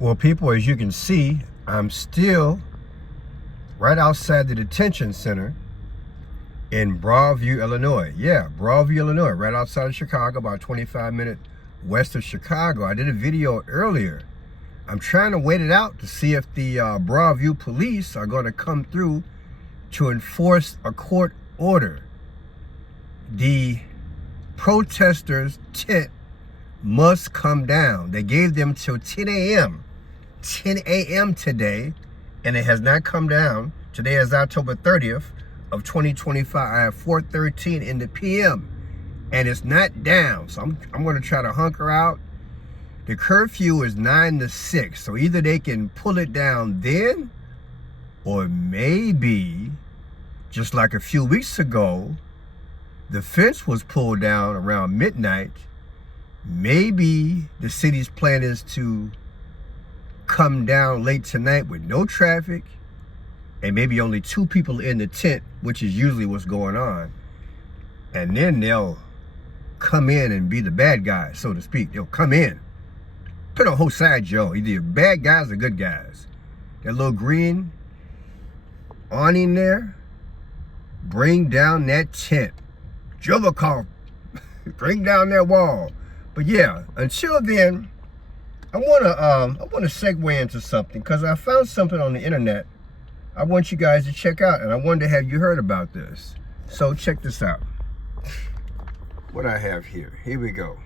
Well, people, as you can see, I'm still right outside the detention center in Broadview, Illinois. Yeah, Broadview, Illinois, right outside of Chicago, about 25 minutes west of Chicago. I did a video earlier. I'm trying to wait it out to see if the Broadview police are going to come through to enforce a court order. The protesters' tent must come down. They gave them till 10 a.m. 10 a.m. today, and it has not come down. Today is October 30th of 2025 at 4:13 in the p.m. and it's not down. So I'm going to try to hunker out. The curfew is 9 to 6, so either they can pull it down then, or maybe, just like a few weeks ago, the fence was pulled down around midnight. Maybe the city's plan is to come down late tonight with no traffic and maybe only 2 people in the tent, which is usually what's going on. And then they'll come in and be the bad guys, so to speak. They'll come in. Put a whole side, Joe. Either you're bad guys or good guys. That little green awning there, bring down that tent. Jovakov, bring down that wall. But yeah, until then, I wanna segue into something, because I found something on the internet I want you guys to check out, and I wonder, have you heard about this? So check this out. What I have here. Here we go.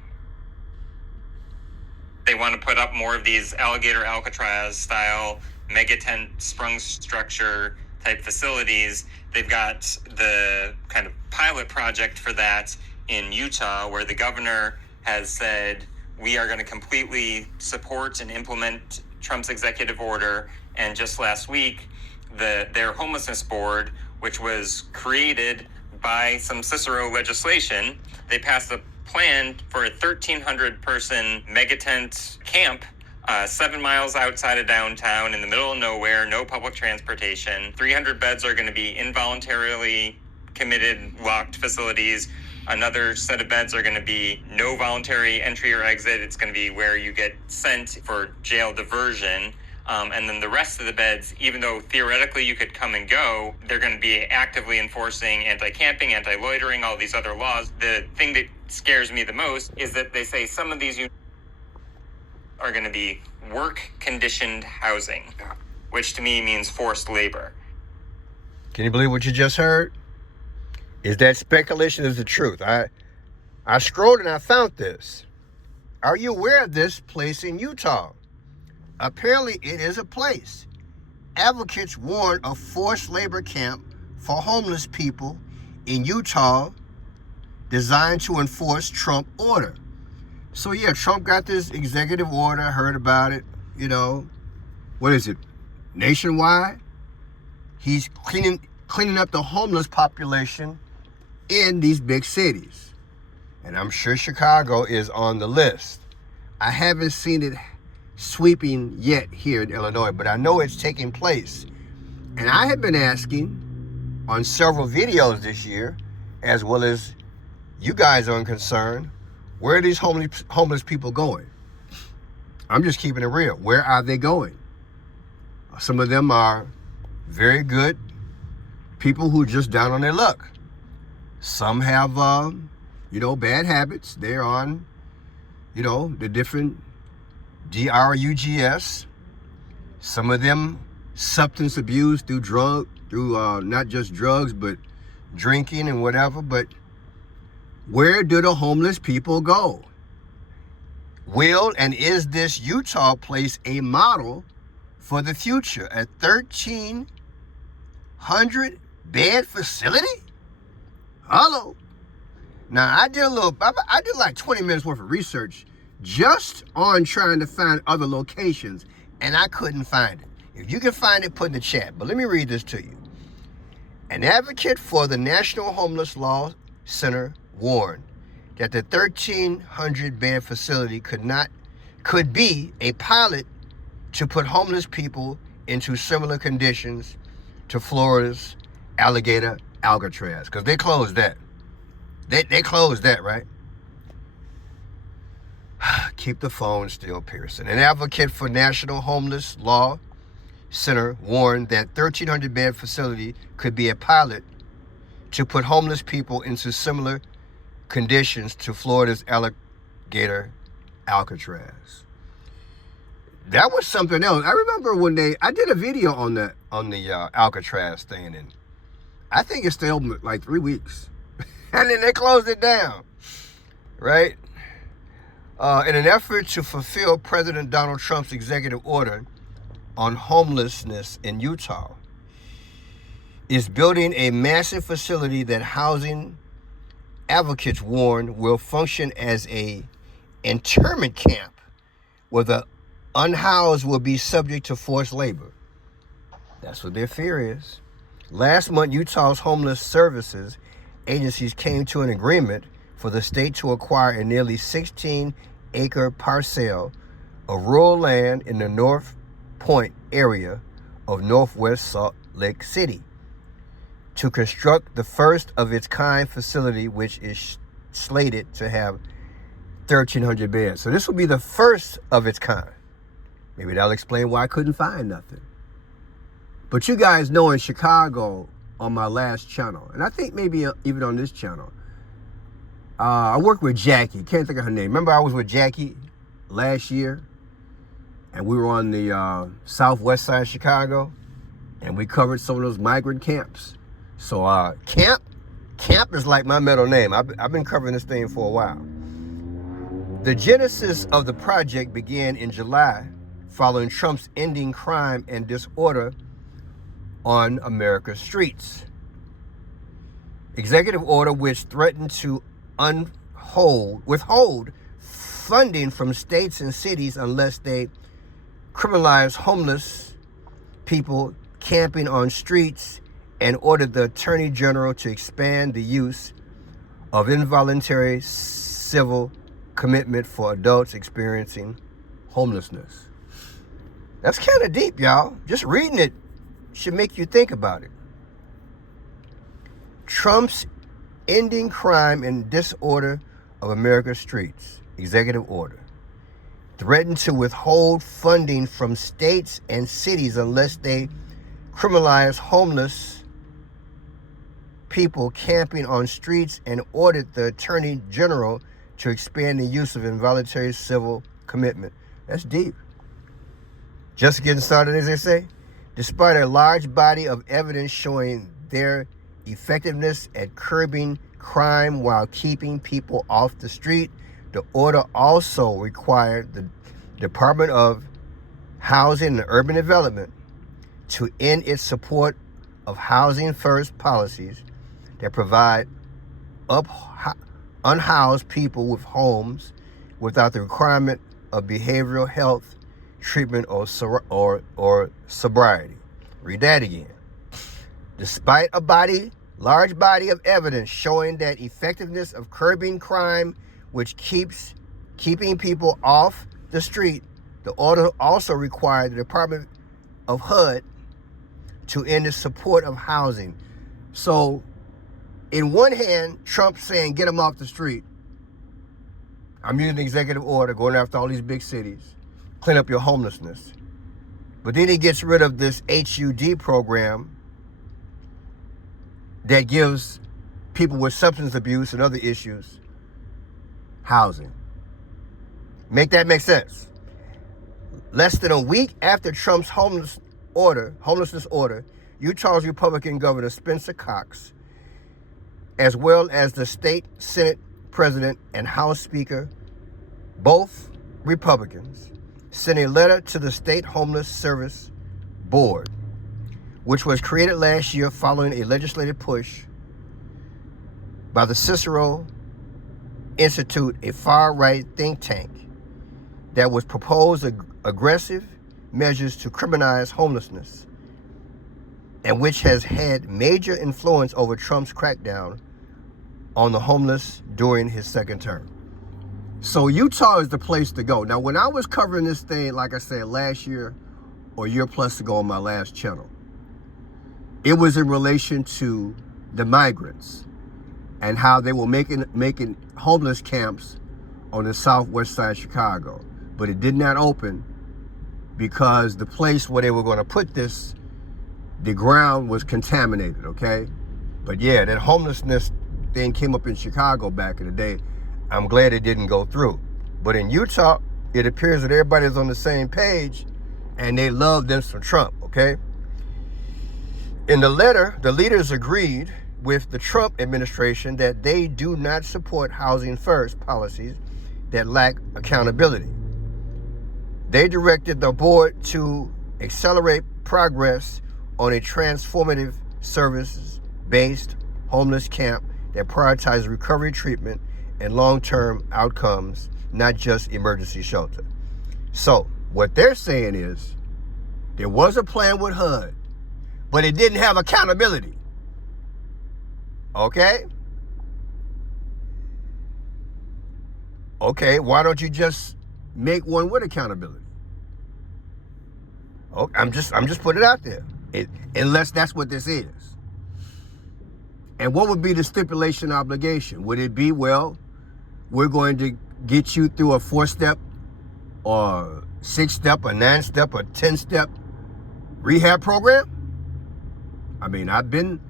They want to put up more of these alligator Alcatraz style mega tent sprung structure type facilities. They've got the kind of pilot project for that in Utah, where the governor has said, we are going to completely support and implement Trump's executive order. And just last week, their homelessness board, which was created by some Cicero legislation, they passed a plan for a 1,300 person megatent camp 7 miles outside of downtown in the middle of nowhere, no public transportation. 300 beds are going to be involuntarily committed, locked facilities. Another set of beds are going to be no voluntary entry or exit. It's going to be where you get sent for jail diversion. And then the rest of the beds, even though theoretically you could come and go, they're going to be actively enforcing anti-camping, anti-loitering, all these other laws. The thing that scares me the most is that they say some of these are going to be work-conditioned housing, which to me means forced labor. Can you believe what you just heard? Is that speculation is the truth? I scrolled and I found this. Are you aware of this place in Utah? Apparently it is a place. Advocates warn of forced labor camp for homeless people in Utah designed to enforce Trump order. So yeah, Trump got this executive order, I heard about it, what is it, nationwide? He's cleaning up the homeless population in these big cities. And I'm sure Chicago is on the list. I haven't seen it sweeping yet here in Illinois, but I know it's taking place. And I have been asking on several videos this year, as well as you guys are concerned, where are these homeless people going? I'm just keeping it real. Where are they going? Some of them are very good people who are just down on their luck. Some have, bad habits. They're on, the different drugs. Some of them substance abuse through not just drugs, but drinking and whatever. But where do the homeless people go? Will and is this Utah place a model for the future? A 1,300 bed facility? Hello. Now I did like 20 minutes worth of research just on trying to find other locations, and I couldn't find it. If you can find it, put in the chat. But let me read this to you. An advocate for the National Homeless Law Center warned that the 1,300 bed facility could be a pilot to put homeless people into similar conditions to Florida's alligator Alcatraz, because they closed that. They closed that, right? Keep the phone still, Pearson. An advocate for National Homeless Law Center warned that 1,300-bed facility could be a pilot to put homeless people into similar conditions to Florida's alligator Alcatraz. That was something else. I remember when I did a video on the Alcatraz thing, and I think it stayed open like 3 weeks, and then they closed it down, right? In an effort to fulfill President Donald Trump's executive order on homelessness in Utah, is building a massive facility that housing advocates warn will function as a interment camp where the unhoused will be subject to forced labor. That's what their fear is. Last month, Utah's homeless services agencies came to an agreement for the state to acquire a nearly 16-acre parcel of rural land in the North Point area of Northwest Salt Lake City to construct the first of its kind facility, which is slated to have 1,300 beds. So this will be the first of its kind. Maybe that'll explain why I couldn't find nothing. But you guys know in Chicago, on my last channel, and I think maybe even on this channel, I worked with Jackie. Can't think of her name. Remember I was with Jackie last year? And we were on the southwest side of Chicago, and we covered some of those migrant camps. So camp is like my middle name. I've been covering this thing for a while. The genesis of the project began in July following Trump's ending crime and disorder on America's streets. Executive order which threatened to withhold funding from states and cities unless they criminalize homeless people camping on streets, and ordered the Attorney General to expand the use of involuntary civil commitment for adults experiencing homelessness. That's kind of deep, y'all. Just reading it should make you think about it. Trump's ending crime and disorder of America's streets, executive order, threatened to withhold funding from states and cities unless they criminalize homeless people camping on streets, and ordered the Attorney General to expand the use of involuntary civil commitment. That's deep. Just getting started, as they say. Despite a large body of evidence showing their effectiveness at curbing crime while keeping people off the street, the order also required the Department of Housing and Urban Development to end its support of housing first policies that provide unhoused people with homes without the requirement of behavioral health treatment or sobriety. Read that again. Despite a large body of evidence showing that effectiveness of curbing crime, which keeps keeping people off the street, the order also required the Department of HUD to end the support of housing. So, in one hand, Trump's saying, get them off the street. I'm using the executive order, going after all these big cities, clean up your homelessness. But then he gets rid of this HUD program that gives people with substance abuse and other issues housing. Make that make sense? Less than a week after Trump's homelessness order, Utah's Republican Governor Spencer Cox, as well as the state Senate President and House Speaker, both Republicans, sent a letter to the State Homeless Service Board, which was created last year following a legislative push by the Cicero Institute, a far-right think tank that was proposed aggressive measures to criminalize homelessness, and which has had major influence over Trump's crackdown on the homeless during his second term. So Utah is the place to go. Now, when I was covering this thing, like I said, last year or a year plus ago on my last channel, it was in relation to the migrants and how they were making homeless camps on the southwest side of Chicago. But it did not open because the place where they were going to put this, the ground was contaminated, okay? But yeah, that homelessness thing came up in Chicago back in the day. I'm glad it didn't go through. But in Utah, it appears that everybody's on the same page and they love them some Trump, okay? In the letter, the leaders agreed with the Trump administration that they do not support housing first policies that lack accountability. They directed the board to accelerate progress on a transformative services-based homeless camp that prioritizes recovery treatment and long-term outcomes, not just emergency shelter. So what they're saying is there was a plan with HUD, but it didn't have accountability. Okay? Okay, why don't you just make one with accountability? Okay, I'm just putting it out there. Unless that's what this is. And what would be the stipulation obligation? Would it be, well, we're going to get you through a 4-step or 6-step or 9-step or 10-step rehab program? I mean, I've been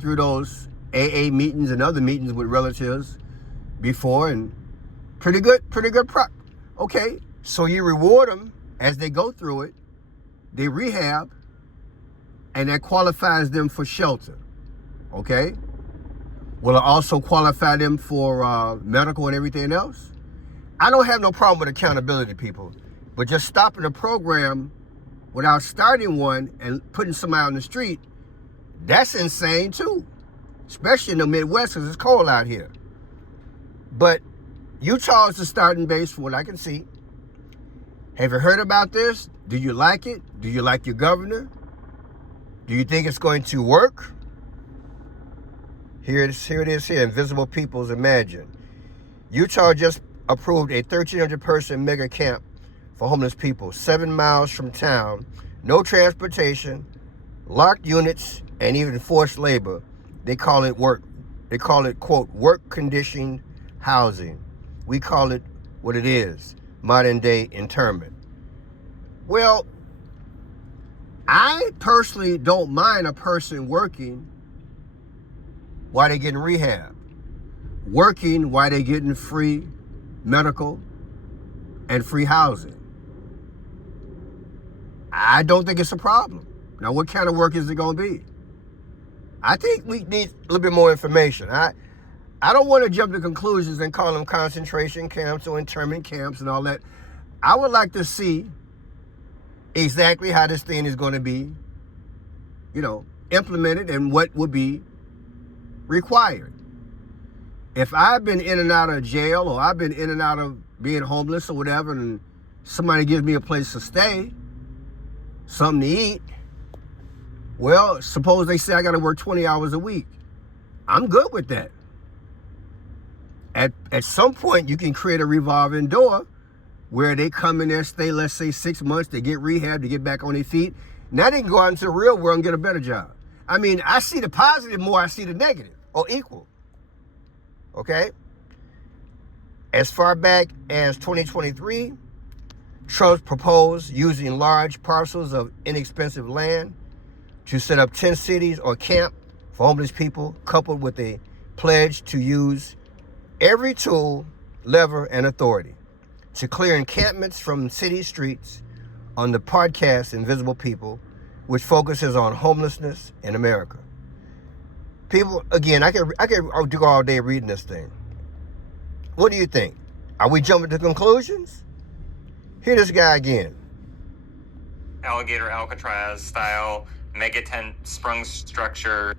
through those AA meetings and other meetings with relatives before, and pretty good okay, so you reward them as they go through it, they rehab, and that qualifies them for shelter, okay? Will it also qualify them for medical and everything else? I don't have no problem with accountability, people, but just stopping a program without starting one and putting somebody on the street, that's insane too, especially in the Midwest because it's cold out here. But Utah is the starting base from what I can see. Have you heard about this? Do you like it? Do you like your governor? Do you think it's going to work? Here it is here, Invisible Peoples Imagine. Utah just approved a 1,300 person mega camp for homeless people, 7 miles from town, no transportation, locked units, and even forced labor. They call it work. They call it, quote, work conditioned housing. We call it what it is, modern day interment. Well, I personally don't mind a person working while they're getting rehab, working while they're getting free medical and free housing. I don't think it's a problem. Now, what kind of work is it going to be? I think we need a little bit more information. I don't want to jump to conclusions and call them concentration camps or internment camps and all that. I would like to see exactly how this thing is going to be, implemented and what would be required. If I've been in and out of jail or I've been in and out of being homeless or whatever, and somebody gives me a place to stay, something to eat, well, suppose they say I got to work 20 hours a week. I'm good with that. At some point, you can create a revolving door where they come in there, stay, let's say 6 months, they get rehab, to get back on their feet. Now they can go out into the real world and get a better job. I mean, I see the positive more I see the negative, or equal. Okay? As far back as 2023, Trump proposed using large parcels of inexpensive land to set up 10 cities or camp for homeless people, coupled with a pledge to use every tool, lever, and authority to clear encampments from city streets on the podcast Invisible People, which focuses on homelessness in America. People, again, I could do all day reading this thing. What do you think? Are we jumping to conclusions? Hear this guy again. Alligator Alcatraz style mega tent sprung structure.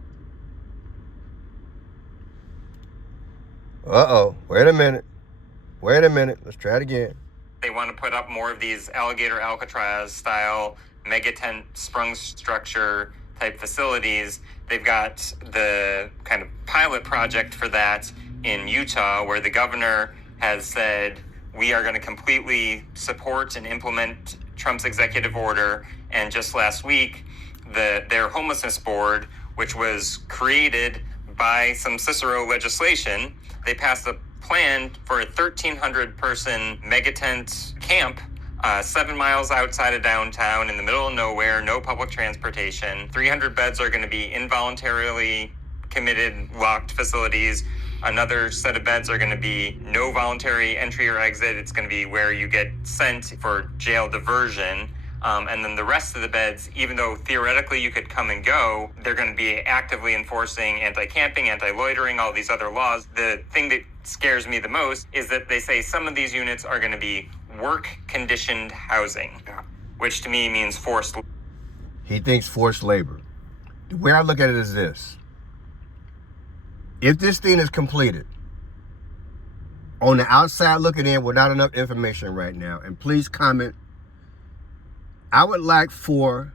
Uh-oh. Wait a minute. Let's try it again. They want to put up more of these alligator Alcatraz style mega tent sprung structure type facilities. They've got the kind of pilot project for that in Utah, where the governor has said, we are going to completely support and implement Trump's executive order. And just last week, their homelessness board, which was created by some Cicero legislation, they passed a planned for a 1,300 person mega tent camp 7 miles outside of downtown in the middle of nowhere, no public transportation. 300 beds are going to be involuntarily committed, locked facilities. Another set of beds are going to be no voluntary entry or exit. It's going to be where you get sent for jail diversion. And then the rest of the beds, even though theoretically you could come and go, they're going to be actively enforcing anti-camping, anti-loitering, all these other laws. The thing that scares me the most is that they say some of these units are going to be work-conditioned housing, which to me means forced. He thinks forced labor. The way I look at it is this. If this thing is completed, on the outside looking in with not enough information right now, and please comment, I would like for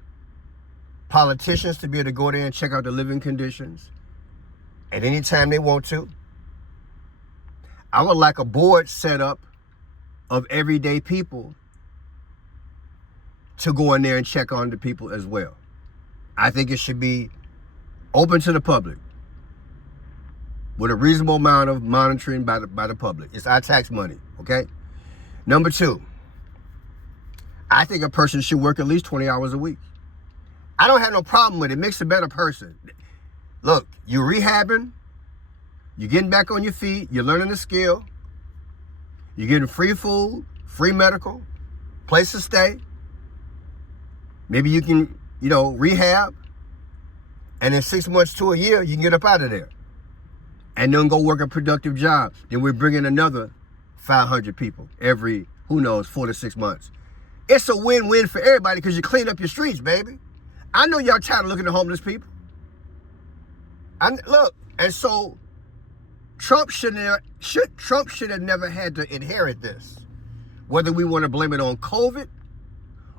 politicians to be able to go there and check out the living conditions at any time they want to. I would like a board set up of everyday people to go in there and check on the people as well. I think it should be open to the public with a reasonable amount of monitoring by the public. It's our tax money, okay? Number two, I think a person should work at least 20 hours a week. I don't have no problem with it. It makes a better person. Look, you're rehabbing, you're getting back on your feet, you're learning a skill, you're getting free food, free medical, place to stay. Maybe you can, rehab, and in 6 months to a year, you can get up out of there and then go work a productive job. Then we're bringing another 500 people every, 4 to 6 months. It's a win-win for everybody because you clean up your streets, baby. I know y'all tired of looking at homeless people. And so Trump should have never had to inherit this. Whether we want to blame it on COVID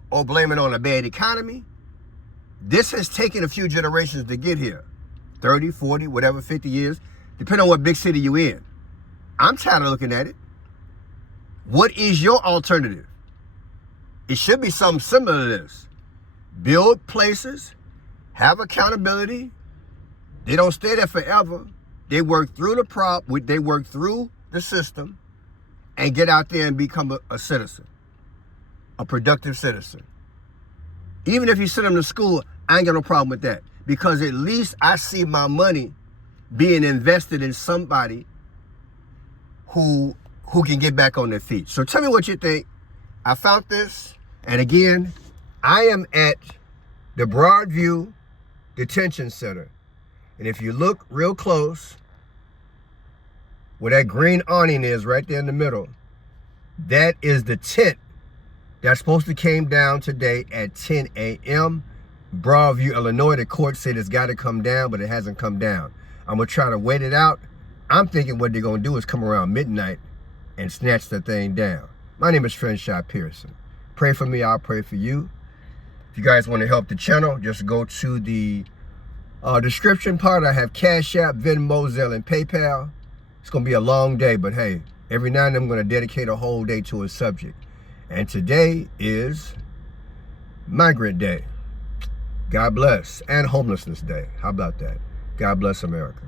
or blame it on a bad economy, this has taken a few generations to get here. 30, 40, whatever, 50 years, depending on what big city you're in. I'm tired of looking at it. What is your alternative? It should be something similar to this. Build places, have accountability. They don't stay there forever. They work through they work through the system and get out there and become a citizen, a productive citizen. Even if you send them to school, I ain't got no problem with that because at least I see my money being invested in somebody who can get back on their feet. So tell me what you think. I found this, and again, I am at the Broadview Detention Center. And if you look real close, where that green awning is right there in the middle, that is the tent that's supposed to came down today at 10 a.m. Broadview, Illinois. The court said it's got to come down, but it hasn't come down. I'm going to try to wait it out. I'm thinking what they're going to do is come around midnight and snatch the thing down. My name is Trenshaw Pearson. Pray for me, I'll pray for you. If you guys want to help the channel, just go to the description part. I have Cash App, Venmo, Zelle, and PayPal. It's going to be a long day, but hey, every now and then I'm going to dedicate a whole day to a subject. And today is Migrant Day. God bless. And Homelessness Day. How about that? God bless America.